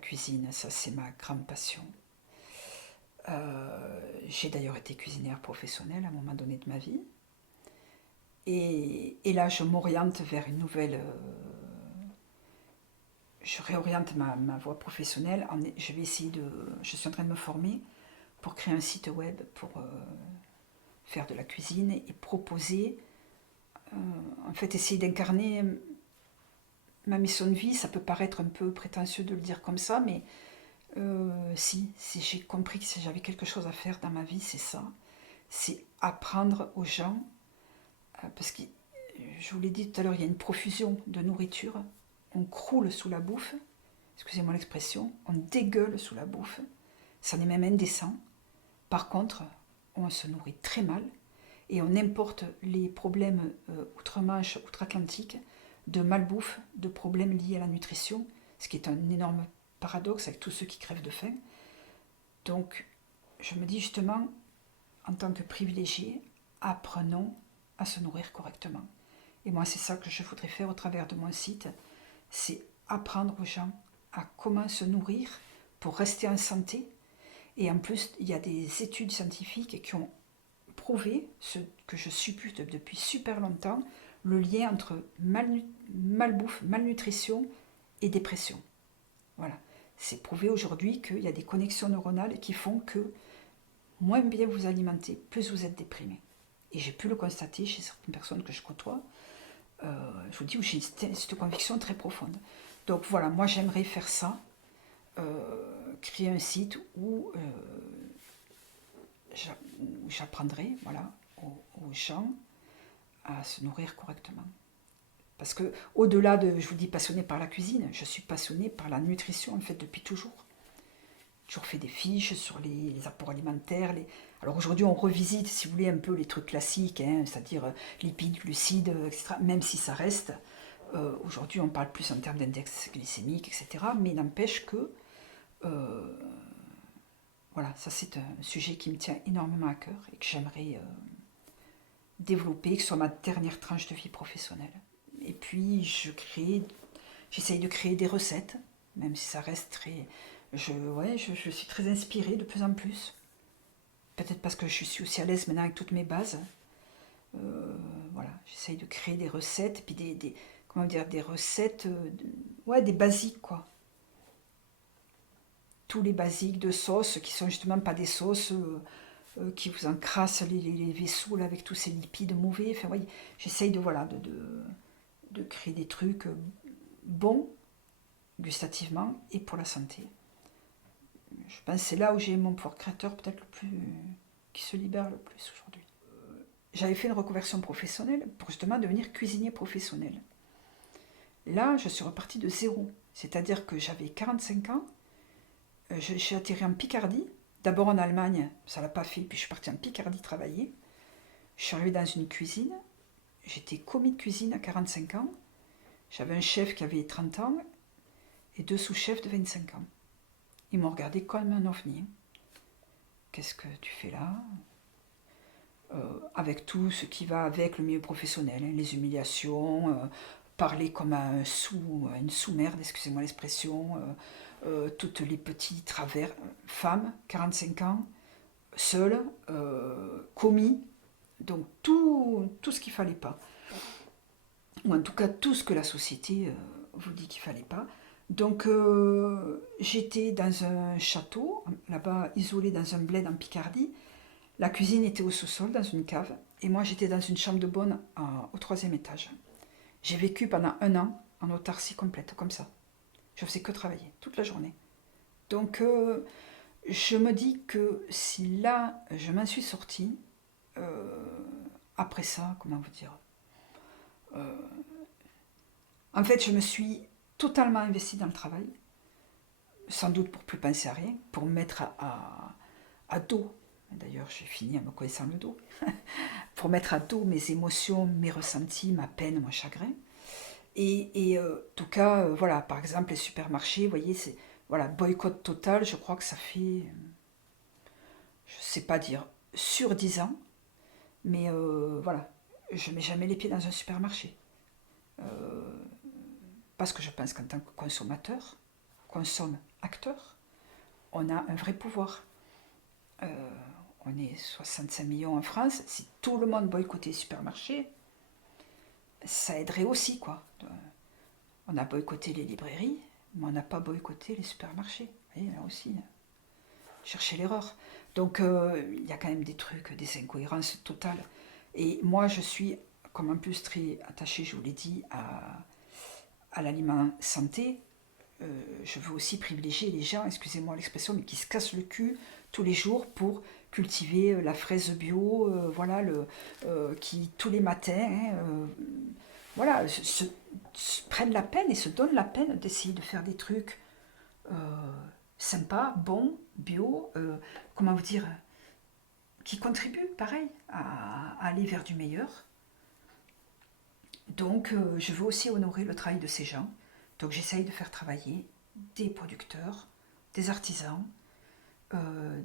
cuisine, ça c'est ma grande passion. J'ai d'ailleurs été cuisinière professionnelle à un moment donné de ma vie. Et là, je m'oriente vers une nouvelle... je réoriente ma voie professionnelle. Je vais essayer de... Je suis en train de me former pour créer un site web pour faire de la cuisine et proposer... en fait, essayer d'incarner ma mission de vie. Ça peut paraître un peu prétentieux de le dire comme ça, mais si j'ai compris que si j'avais quelque chose à faire dans ma vie, c'est ça. C'est apprendre aux gens, parce que je vous l'ai dit tout à l'heure, il y a une profusion de nourriture. On croule sous la bouffe, excusez-moi l'expression, on dégueule sous la bouffe. Ça en est même indécent. Par contre, on se nourrit très mal et on importe les problèmes outre-Manche, outre-Atlantique, de malbouffe, de problèmes liés à la nutrition, ce qui est un énorme paradoxe avec tous ceux qui crèvent de faim. Donc, je me dis justement, en tant que privilégié, apprenons à se nourrir correctement. Et moi, c'est ça que je voudrais faire au travers de mon site, c'est apprendre aux gens à comment se nourrir pour rester en santé. Et en plus, il y a des études scientifiques qui ont prouvé, ce que je suppute depuis super longtemps, le lien entre malbouffe, malnutrition et dépression. Voilà. C'est prouvé aujourd'hui qu'il y a des connexions neuronales qui font que moins bien vous alimentez, plus vous êtes déprimé. Et j'ai pu le constater chez certaines personnes que je côtoie. Je vous dis où j'ai cette conviction très profonde. Donc voilà, moi j'aimerais faire ça, créer un site où j'apprendrai voilà, aux gens à se nourrir correctement. Parce que au-delà de, je vous dis, passionné par la cuisine, je suis passionné par la nutrition en fait depuis toujours. J'ai toujours fait des fiches sur les apports alimentaires. Alors aujourd'hui, on revisite, si vous voulez, un peu les trucs classiques, hein, c'est-à-dire lipides, glucides, etc. Même si ça reste. Aujourd'hui, on parle plus en termes d'index glycémique, etc. Mais n'empêche que, voilà, ça c'est un sujet qui me tient énormément à cœur et que j'aimerais développer, que ce soit ma dernière tranche de vie professionnelle. Et puis, j'essaye de créer des recettes, même si ça reste très... je suis très inspirée de plus en plus. Peut-être parce que je suis aussi à l'aise maintenant avec toutes mes bases. Voilà, j'essaye de créer des recettes, puis comment dire, des recettes, ouais, des basiques, quoi. Tous les basiques de sauces qui sont justement pas des sauces qui vous encrassent les vaisseaux là, avec tous ces lipides mauvais. Enfin, oui, j'essaye voilà, de créer des trucs bons gustativement et pour la santé. Je pense que c'est là où j'ai mon pouvoir créateur peut-être le plus qui se libère le plus aujourd'hui. J'avais fait une reconversion professionnelle pour justement devenir cuisinier professionnel. Là, je suis repartie de zéro. C'est-à-dire que j'avais 45 ans, j'ai atterri en Picardie. D'abord en Allemagne, ça ne l'a pas fait, puis je suis partie en Picardie travailler. Je suis arrivée dans une cuisine, j'étais commis de cuisine à 45 ans. J'avais un chef qui avait 30 ans et deux sous-chefs de 25 ans. Ils m'ont regardé comme un ovni. Qu'est-ce que tu fais là avec tout ce qui va avec le milieu professionnel, hein, les humiliations, parler comme une sous-merde, excusez-moi l'expression, toutes les petits travers. Femme, 45 ans, seule, commis, donc tout ce qu'il ne fallait pas. Ou en tout cas tout ce que la société vous dit qu'il ne fallait pas. Donc j'étais dans un château, là-bas isolé dans un bled en Picardie. La cuisine était au sous-sol, dans une cave, et moi j'étais dans une chambre de bonne au 3e étage. J'ai vécu pendant 1 an en autarcie complète, comme ça. Je faisais que travailler, toute la journée. Donc je me dis que si là je m'en suis sortie, après ça, comment vous dire, en fait je me suis totalement investie dans le travail, sans doute pour plus penser à rien, pour me mettre à dos. D'ailleurs, j'ai fini en me connaissant le dos. Pour mettre à dos mes émotions, mes ressentis, ma peine, mon chagrin. Et en tout cas, voilà, par exemple, les supermarchés, vous voyez, c'est voilà, boycott total, je crois que ça fait, je ne sais pas dire, sur 10 ans, mais voilà, je ne mets jamais les pieds dans un supermarché. Parce que je pense qu'en tant que consommateur, consomme acteurs, on a un vrai pouvoir. Euh, on est 65 millions en France. Si tout le monde boycottait les supermarchés, ça aiderait aussi, quoi. On a boycotté les librairies, mais on n'a pas boycotté les supermarchés. Vous voyez, là aussi, chercher l'erreur. Donc, il y a quand même des trucs, des incohérences totales. Et moi, je suis, comme en plus très attachée, je vous l'ai dit, à l'aliment santé. Je veux aussi privilégier les gens, excusez-moi l'expression, mais qui se cassent le cul tous les jours pour cultiver la fraise bio, voilà, qui tous les matins, hein, voilà, prennent la peine et se donnent la peine d'essayer de faire des trucs euh, sympas, bons, bio, comment vous dire, qui contribuent, pareil, à aller vers du meilleur. Donc, je veux aussi honorer le travail de ces gens. Donc, j'essaye de faire travailler des producteurs, des artisans,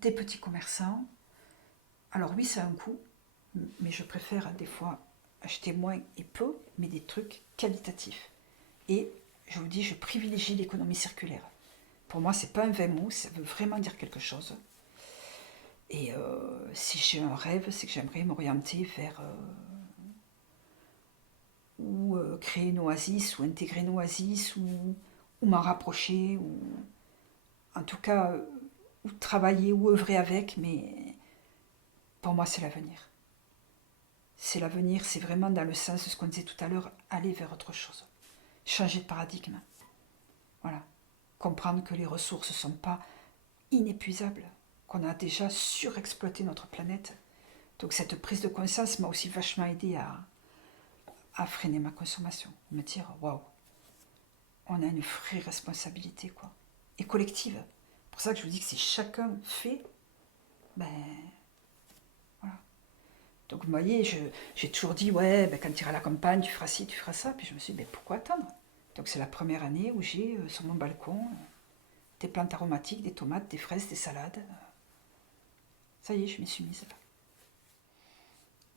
des petits commerçants. Alors oui, ça a un coût, mais je préfère des fois acheter moins et peu, mais des trucs qualitatifs. Et je vous dis, je privilégie l'économie circulaire. Pour moi, c'est pas un vain mot, ça veut vraiment dire quelque chose. Et si j'ai un rêve, c'est que j'aimerais m'orienter vers ou créer une oasis, ou intégrer une oasis, ou m'en rapprocher, ou en tout cas, ou travailler, ou œuvrer avec, mais pour moi, c'est l'avenir. C'est l'avenir, c'est vraiment dans le sens de ce qu'on disait tout à l'heure, aller vers autre chose. Changer de paradigme. Voilà. Comprendre que les ressources ne sont pas inépuisables, qu'on a déjà surexploité notre planète. Donc cette prise de conscience m'a aussi vachement aidé à freiner ma consommation. Me dire, waouh, on a une vraie responsabilité, quoi. Et collective. C'est pour ça que je vous dis que si chacun fait, ben voilà. Donc vous voyez, j'ai toujours dit, ouais, ben, quand tu iras à la campagne, tu feras ci, tu feras ça. Puis je me suis dit, ben, pourquoi attendre? Donc c'est la première année où j'ai sur mon balcon des plantes aromatiques, des tomates, des fraises, des salades. Ça y est, je m'y suis mise.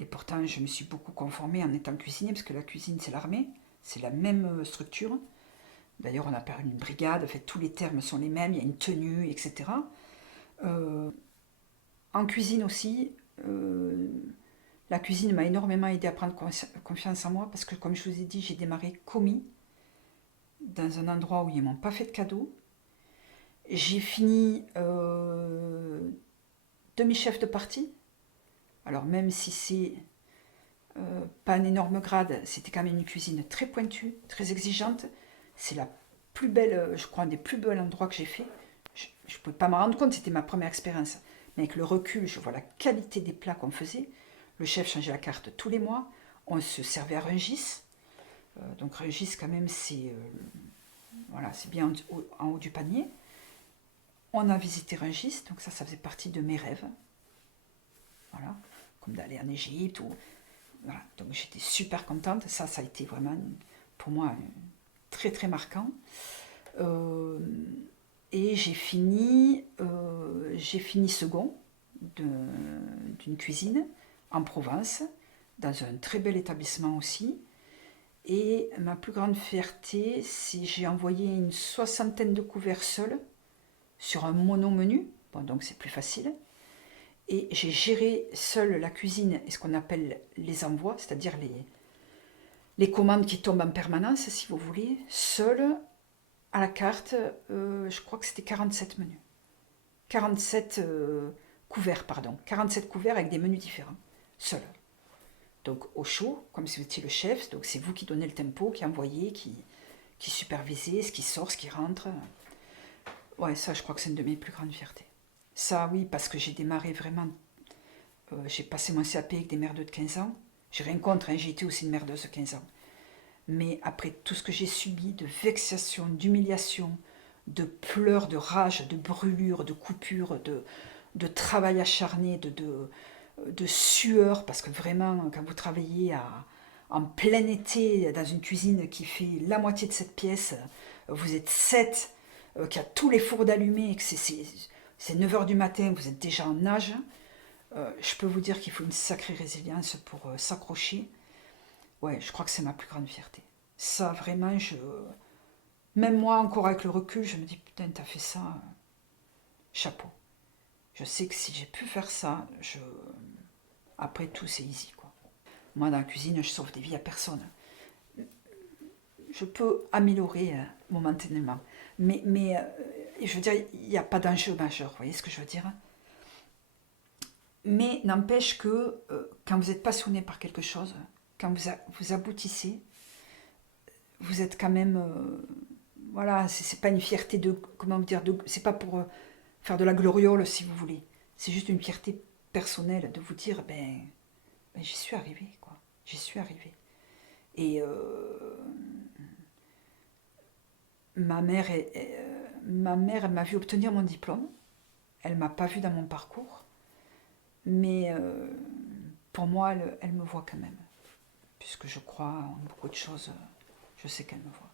Et pourtant, je me suis beaucoup conformée en étant cuisinier, parce que la cuisine, c'est l'armée, c'est la même structure. D'ailleurs, on appelle une brigade, en fait, tous les termes sont les mêmes, il y a une tenue, etc. En cuisine aussi, la cuisine m'a énormément aidé à prendre confiance en moi, parce que, comme je vous ai dit, j'ai démarré commis, dans un endroit où ils ne m'ont pas fait de cadeau. J'ai fini demi-chef de partie. Alors même si c'est pas un énorme grade, c'était quand même une cuisine très pointue, très exigeante. C'est la plus belle, je crois, un des plus beaux endroits que j'ai fait. Je ne pouvais pas m'en rendre compte, c'était ma première expérience. Mais avec le recul, je vois la qualité des plats qu'on faisait. Le chef changeait la carte tous les mois. On se servait à Rungis. Donc Rungis, quand même, c'est voilà, c'est bien en haut du panier. On a visité Rungis, donc ça faisait partie de mes rêves. Voilà, comme d'aller en Égypte. Voilà, donc j'étais super contente. Ça a été vraiment, pour moi, très très marquant. Et j'ai fini second d'une cuisine en Provence, dans un très bel établissement aussi. Et ma plus grande fierté, c'est que j'ai envoyé une soixantaine de couverts seuls sur un mono-menu. Bon, donc c'est plus facile. Et j'ai géré seule la cuisine et ce qu'on appelle les envois, c'est-à-dire les commandes qui tombent en permanence, si vous voulez, seule à la carte, je crois que c'était 47 menus. 47 couverts, pardon. 47 couverts avec des menus différents, seul. Donc au chaud, comme si vous étiez le chef, donc c'est vous qui donnez le tempo, qui envoyez, qui supervisez ce qui sort, ce qui rentre. Ouais, ça, je crois que c'est une de mes plus grandes fiertés. Ça, oui, parce que j'ai démarré vraiment. J'ai passé mon CAP avec des merdeux de 15 ans. J'ai rien contre, hein, j'ai été aussi une merdeuse de 15 ans. Mais après tout ce que j'ai subi de vexation, d'humiliation, de pleurs, de rage, de brûlures, de coupures, de travail acharné, de sueur, parce que vraiment, quand vous travaillez en plein été dans une cuisine qui fait la moitié de cette pièce, vous êtes 7, qui a tous les fours d'allumés, et que c'est 9 heures du matin, vous êtes déjà en nage, je peux vous dire qu'il faut une sacrée résilience pour s'accrocher. Ouais, je crois que c'est ma plus grande fierté. Ça, vraiment, Même moi, encore avec le recul, je me dis, putain, t'as fait ça, chapeau. Je sais que si j'ai pu faire ça, après tout, c'est easy, quoi. Moi, dans la cuisine, je sauve des vies à personne. Je peux améliorer momentanément. Mais je veux dire, il n'y a pas d'enjeu majeur, vous voyez ce que je veux dire? Mais n'empêche que quand vous êtes passionné par quelque chose, quand vous aboutissez, vous êtes quand même... voilà, c'est pas une fierté de... Comment vous dire? C'est pas pour faire de la gloriole, si vous voulez. C'est juste une fierté personnelle de vous dire, ben j'y suis arrivé, quoi. J'y suis arrivé. Et ma mère, elle m'a vu obtenir mon diplôme. Elle m'a pas vu dans mon parcours. Mais pour moi, elle me voit quand même. Puisque je crois en beaucoup de choses, je sais qu'elle me voit.